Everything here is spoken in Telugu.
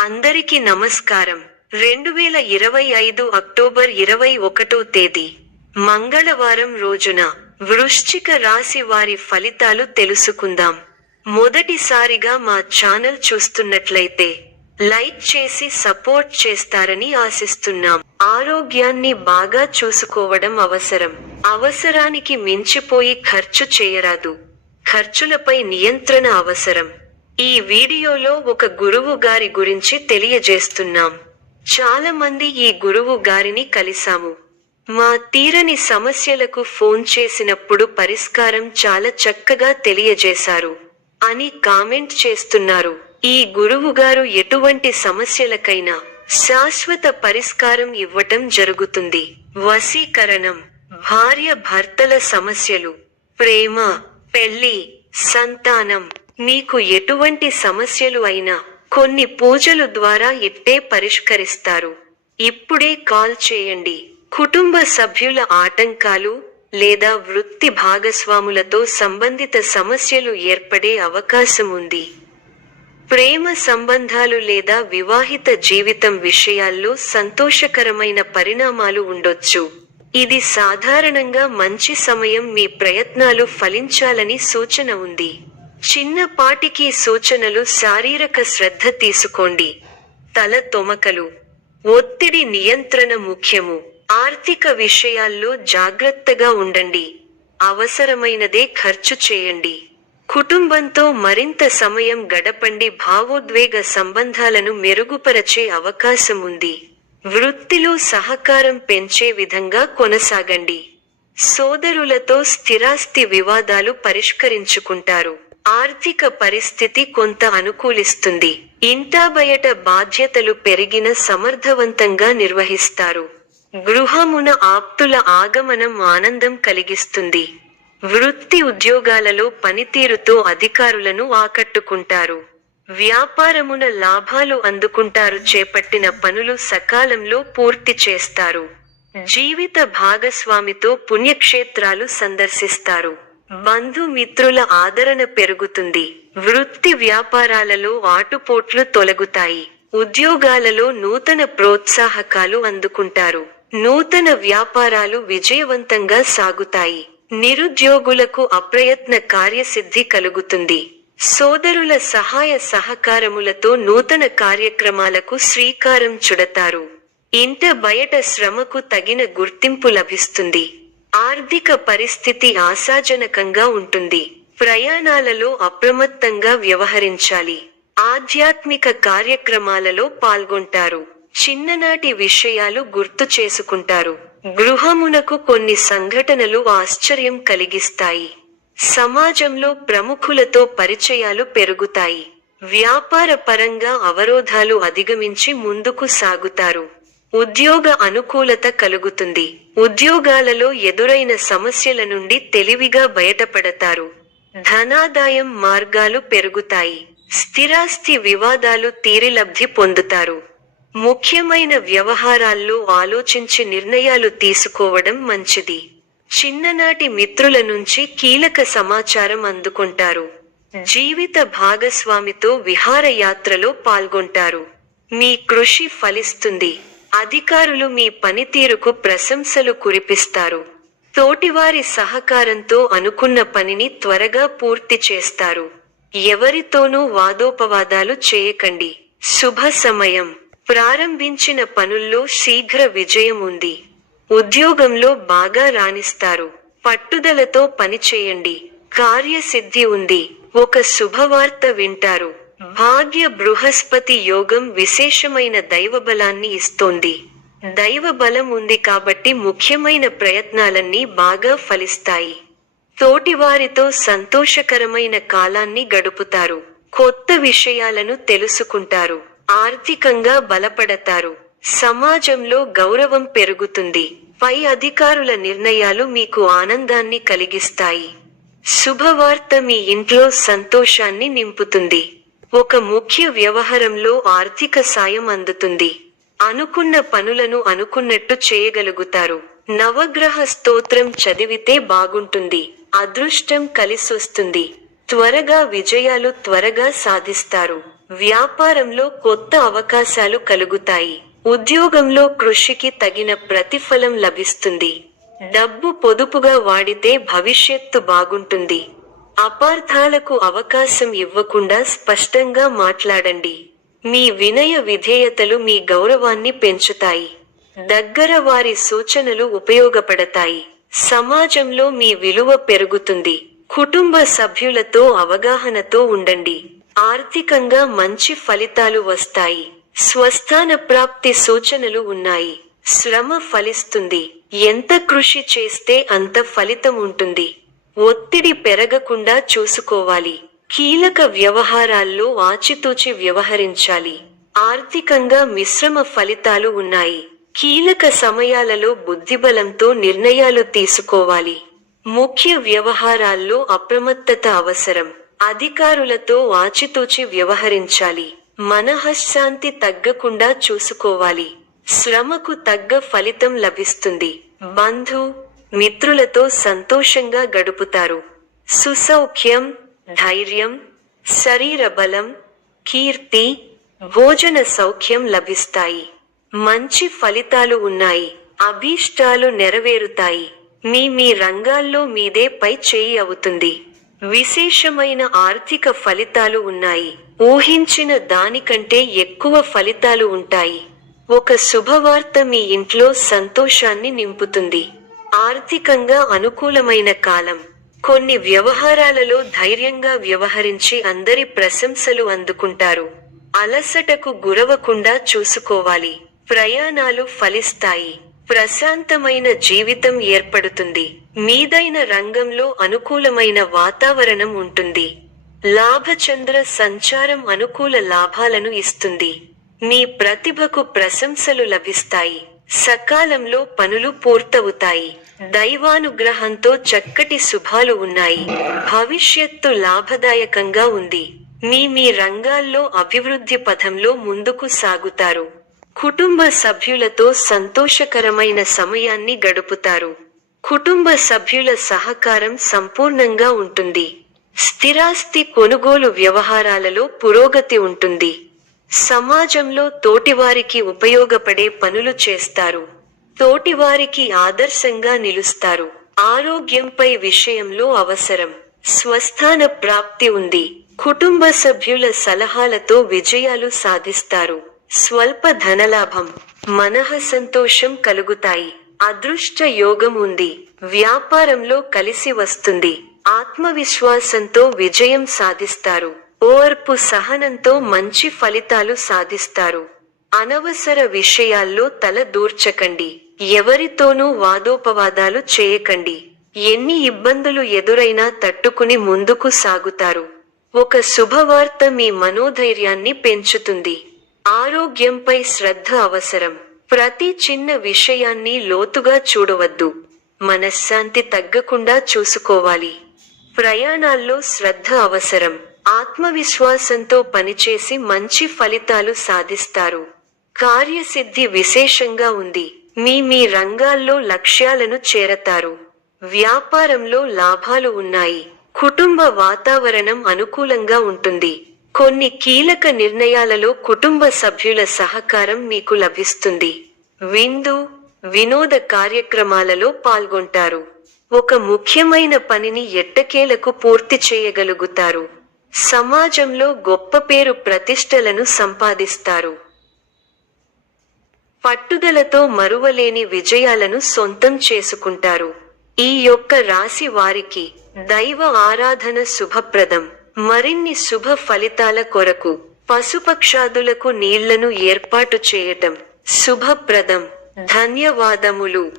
అందరికీ నమస్కారం. 2025 అక్టోబర్ 21 తేదీ మంగళవారం రోజున వృశ్చిక రాశి వారి ఫలితాలు తెలుసుకుందాం. మొదటిసారిగా మా ఛానల్ చూస్తున్నట్లయితే లైక్ చేసి సపోర్ట్ చేస్తారని ఆశిస్తున్నాం. ఆరోగ్యాన్ని బాగా చూసుకోవడం అవసరం. అవసరానికి మించిపోయి ఖర్చు చేయరాదు. ఖర్చులపై నియంత్రణ అవసరం. ఈ వీడియోలో ఒక గురువు గారి గురించి తెలియజేస్తున్నాం. చాలా మంది ఈ గురువు గారిని కలిసాము. మా తీరని సమస్యలకు ఫోన్ చేసినప్పుడు పరిష్కారం చాలా చక్కగా తెలియజేశారు అని కామెంట్ చేస్తున్నారు. ఈ గురువుగారు ఎటువంటి సమస్యలకైనా శాశ్వత పరిష్కారం ఇవ్వటం జరుగుతుంది. వశీకరణం, భార్య భర్తల సమస్యలు, ప్రేమ, పెళ్లి, సంతానం, మీకు ఎటువంటి సమస్యలు అయినా కొన్ని పూజలు ద్వారా ఇట్టే పరిష్కరిస్తారు. ఇప్పుడే కాల్ చేయండి. కుటుంబ సభ్యుల ఆటంకాలు లేదా వృత్తి భాగస్వాములతో సంబంధిత సమస్యలు ఏర్పడే అవకాశం ఉంది. ప్రేమ సంబంధాలు లేదా వివాహిత జీవితం విషయాల్లో సంతోషకరమైన పరిణామాలు ఉండొచ్చు. ఇది సాధారణంగా మంచి సమయం. మీ ప్రయత్నాలు ఫలించాలని సూచన ఉంది. చిన్నపాటికి సూచనలు: శారీరక శ్రద్ధ తీసుకోండి. తల తొమకలు, ఒత్తిడి నియంత్రణ ముఖ్యము. ఆర్థిక విషయాల్లో జాగ్రత్తగా ఉండండి. అవసరమైనదే ఖర్చు చేయండి. కుటుంబంతో మరింత సమయం గడపండి. భావోద్వేగ సంబంధాలను మెరుగుపరచే అవకాశం ఉంది. వృత్తిలో సహకారం పెంచే విధంగా కొనసాగండి. సోదరులతో స్థిరాస్తి వివాదాలు పరిష్కరించుకుంటారు. ఆర్థిక పరిస్థితి కొంత అనుకూలిస్తుంది. ఇంటా బయట బాధ్యతలు పెరిగిన సమర్థవంతంగా నిర్వహిస్తారు. గృహమున ఆప్తుల ఆగమనం ఆనందం కలిగిస్తుంది. వృత్తి ఉద్యోగాలలో పనితీరుతో అధికారులను ఆకట్టుకుంటారు. వ్యాపారమున లాభాలు అందుకుంటారు. చేపట్టిన పనులు సకాలంలో పూర్తి చేస్తారు. జీవిత భాగస్వామితో పుణ్యక్షేత్రాలు సందర్శిస్తారు. బంధుమిత్రుల ఆదరణ పెరుగుతుంది. వృత్తి వ్యాపారాలలో ఆటుపోట్లు తొలగుతాయి. ఉద్యోగాలలో నూతన ప్రోత్సాహకాలు అందుకుంటారు. నూతన వ్యాపారాలు విజయవంతంగా సాగుతాయి. నిరుద్యోగులకు అప్రయత్న కార్యసిద్ధి కలుగుతుంది. సోదరుల సహాయ సహకారములతో నూతన కార్యక్రమాలకు శ్రీకారం చుడతారు. ఇంట బయట శ్రమకు తగిన గుర్తింపు లభిస్తుంది. ఆర్థిక పరిస్థితి ఆశాజనకంగా ఉంటుంది. ప్రయాణాలలో అప్రమత్తంగా వ్యవహరించాలి. ఆధ్యాత్మిక కార్యక్రమాలలో పాల్గొంటారు. చిన్ననాటి విషయాలు గుర్తు చేసుకుంటారు. గృహమునకు కొన్ని సంఘటనలు ఆశ్చర్యం కలిగిస్తాయి. సమాజంలో ప్రముఖులతో పరిచయాలు పెరుగుతాయి. వ్యాపార పరంగా అవరోధాలు అధిగమించి ముందుకు సాగుతారు. ఉద్యోగ అనుకూలత కలుగుతుంది. ఉద్యోగాలలో ఎదురైన సమస్యల నుండి తెలివిగా బయటపడతారు. ధనాదాయం మార్గాలు పెరుగుతాయి. స్థిరాస్తి వివాదాలు తీరి లబ్ధి పొందుతారు. ముఖ్యమైన వ్యవహారాల్లో ఆలోచించి నిర్ణయాలు తీసుకోవడం మంచిది. చిన్ననాటి మిత్రుల నుంచి కీలక సమాచారం అందుకుంటారు. జీవిత భాగస్వామితో విహారయాత్రలో పాల్గొంటారు. మీ కృషి ఫలిస్తుంది. అధికారులు మీ పనితీరుకు ప్రశంసలు కురిపిస్తారు. తోటివారి సహకారంతో అనుకున్న పనిని త్వరగా పూర్తి చేస్తారు. ఎవరితోనూ వాదోపవాదాలు చేయకండి. శుభ సమయం. ప్రారంభించిన పనుల్లో శీఘ్ర విజయం ఉంది. ఉద్యోగంలో బాగా రాణిస్తారు. పట్టుదలతో పనిచేయండి. కార్యసిద్ధి ఉంది. ఒక శుభవార్త వింటారు. భాగ్య బృహస్పతి యోగం విశేషమైన దైవబలాన్ని ఇస్తోంది. దైవబలం ఉంది కాబట్టి ముఖ్యమైన ప్రయత్నాలన్నీ బాగా ఫలిస్తాయి. తోటివారితో సంతోషకరమైన కాలాన్ని గడుపుతారు. కొత్త విషయాలను తెలుసుకుంటారు. ఆర్థికంగా బలపడతారు. సమాజంలో గౌరవం పెరుగుతుంది. పై అధికారుల నిర్ణయాలు మీకు ఆనందాన్ని కలిగిస్తాయి. శుభవార్త మీ ఇంట్లో సంతోషాన్ని నింపుతుంది. ఒక ముఖ్య వ్యవహారంలో ఆర్థిక సాయం అందుతుంది. అనుకున్న పనులను అనుకున్నట్టు చేయగలుగుతారు. నవగ్రహ స్తోత్రం చదివితే బాగుంటుంది. అదృష్టం కలిసొస్తుంది. త్వరగా విజయాలు సాధిస్తారు. వ్యాపారంలో కొత్త అవకాశాలు కలుగుతాయి. ఉద్యోగంలో కృషికి తగిన ప్రతిఫలం లభిస్తుంది. డబ్బు పొదుపుగా వాడితే భవిష్యత్తు బాగుంటుంది. అపార్థాలకు అవకాశం ఇవ్వకుండా స్పష్టంగా మాట్లాడండి. మీ వినయ విధేయతలు మీ గౌరవాన్ని పెంచుతాయి. దగ్గర వారి సూచనలు ఉపయోగపడతాయి. సమాజంలో మీ విలువ పెరుగుతుంది. కుటుంబ సభ్యులతో అవగాహనతో ఉండండి. ఆర్థికంగా మంచి ఫలితాలు వస్తాయి. స్వస్థాన ప్రాప్తి సూచనలు ఉన్నాయి. శ్రమ ఫలిస్తుంది. ఎంత కృషి చేస్తే అంత ఫలితం ఉంటుంది. ఒత్తిడి పెరగకుండా చూసుకోవాలి. కీలక వ్యవహారాల్లో ఆచితూచి వ్యవహరించాలి. ఆర్థికంగా మిశ్రమ ఫలితాలు ఉన్నాయి. కీలక సమయాలలో బుద్ధిబలంతో నిర్ణయాలు తీసుకోవాలి. ముఖ్య వ్యవహారాల్లో అప్రమత్తత అవసరం. అధికారులతో ఆచితూచి వ్యవహరించాలి. మనఃశాంతి తగ్గకుండా చూసుకోవాలి. శ్రమకు తగ్గ ఫలితం లభిస్తుంది. బంధు మిత్రులతో సంతోషంగా గడుపుతారు. సుసౌఖ్యం, ధైర్యం, శరీర బలం, కీర్తి, భోజన సౌఖ్యం లభిస్తాయి. మంచి ఫలితాలు ఉన్నాయి. అభీష్టాలు నెరవేరుతాయి. మీ రంగాల్లో మీదే పై చేయి అవుతుంది. విశేషమైన ఆర్థిక ఫలితాలు ఉన్నాయి. ఊహించిన దానికంటే ఎక్కువ ఫలితాలు ఉంటాయి. ఒక శుభవార్త మీ ఇంట్లో సంతోషాన్ని నింపుతుంది. ఆర్థికంగా అనుకూలమైన కాలం. కొన్ని వ్యవహారాలలో ధైర్యంగా వ్యవహరించి అందరి ప్రశంసలు అందుకుంటారు. అలసటకు గురవకుండా చూసుకోవాలి. ప్రయాణాలు ఫలిస్తాయి. ప్రశాంతమైన జీవితం ఏర్పడుతుంది. మీదైన రంగంలో అనుకూలమైన వాతావరణం ఉంటుంది. లాభచంద్ర సంచారం అనుకూల లాభాలను ఇస్తుంది. మీ ప్రతిభకు ప్రశంసలు లభిస్తాయి. సకాలంలో పనులు పూర్తవుతాయి. దైవానుగ్రహంతో చక్కటి శుభాలు ఉన్నాయి. భవిష్యత్తు లాభదాయకంగా ఉంది. మీ రంగాల్లో అభివృద్ధి పథంలో ముందుకు సాగుతారు. కుటుంబ సభ్యులతో సంతోషకరమైన సమయాన్ని గడుపుతారు. కుటుంబ సభ్యుల సహకారం సంపూర్ణంగా ఉంటుంది. స్థిరాస్తి కొనుగోలు వ్యవహారాలలో పురోగతి ఉంటుంది. సమాజంలో తోటివారికి ఉపయోగపడే పనులు చేస్తారు. తోటివారికి ఆదర్శంగా నిలుస్తారు. ఆరోగ్యంపై విషయంలో అవసరం. స్వస్థాన ప్రాప్తి ఉంది. కుటుంబ సభ్యుల సలహాలతో విజయాలు సాధిస్తారు. స్వల్ప ధనలాభం, మనఃసంతోషం కలుగుతాయి. అదృష్ట యోగం ఉంది. వ్యాపారంలో కలిసి వస్తుంది. ఆత్మవిశ్వాసంతో విజయం సాధిస్తారు. ఓర్పు సహనంతో మంచి ఫలితాలు సాధిస్తారు. అనవసర విషయాల్లో తల దూర్చకండి. ఎవరితోనూ వాదోపవాదాలు చేయకండి. ఎన్ని ఇబ్బందులు ఎదురైనా తట్టుకుని ముందుకు సాగుతారు. ఒక శుభవార్త మీ మనోధైర్యాన్ని పెంచుతుంది. ఆరోగ్యంపై శ్రద్ధ అవసరం. ప్రతి చిన్న విషయాన్ని లోతుగా చూడవద్దు. మనశ్శాంతి తగ్గకుండా చూసుకోవాలి. ప్రయాణాల్లో శ్రద్ధ అవసరం. ఆత్మవిశ్వాసంతో పనిచేసి మంచి ఫలితాలు సాధిస్తారు. కార్యసిద్ధి విశేషంగా ఉంది. మీ రంగాల్లో లక్ష్యాలను చేరతారు. వ్యాపారంలో లాభాలు ఉన్నాయి. కుటుంబ వాతావరణం అనుకూలంగా ఉంటుంది. కొన్ని కీలక నిర్ణయాలలో కుటుంబ సభ్యుల సహకారం మీకు లభిస్తుంది. వినోద కార్యక్రమాలలో పాల్గొంటారు. ఒక ముఖ్యమైన పనిని ఎట్టకేలకు పూర్తి చేయగలుగుతారు. సమాజంలో గొప్ప పేరు ప్రతిష్టలను సంపాదిస్తారు. పట్టుదలతో మరువలేని విజయాలను సొంతం చేసుకుంటారు. ఈ యొక్క రాశి వారికి దైవ ఆరాధన శుభప్రదం. మరిన్ని శుభ ఫలితాల కొరకు పశుపక్షాదులకు నీళ్లను ఏర్పాటు చేయటం శుభప్రదం. ధన్యవాదములు.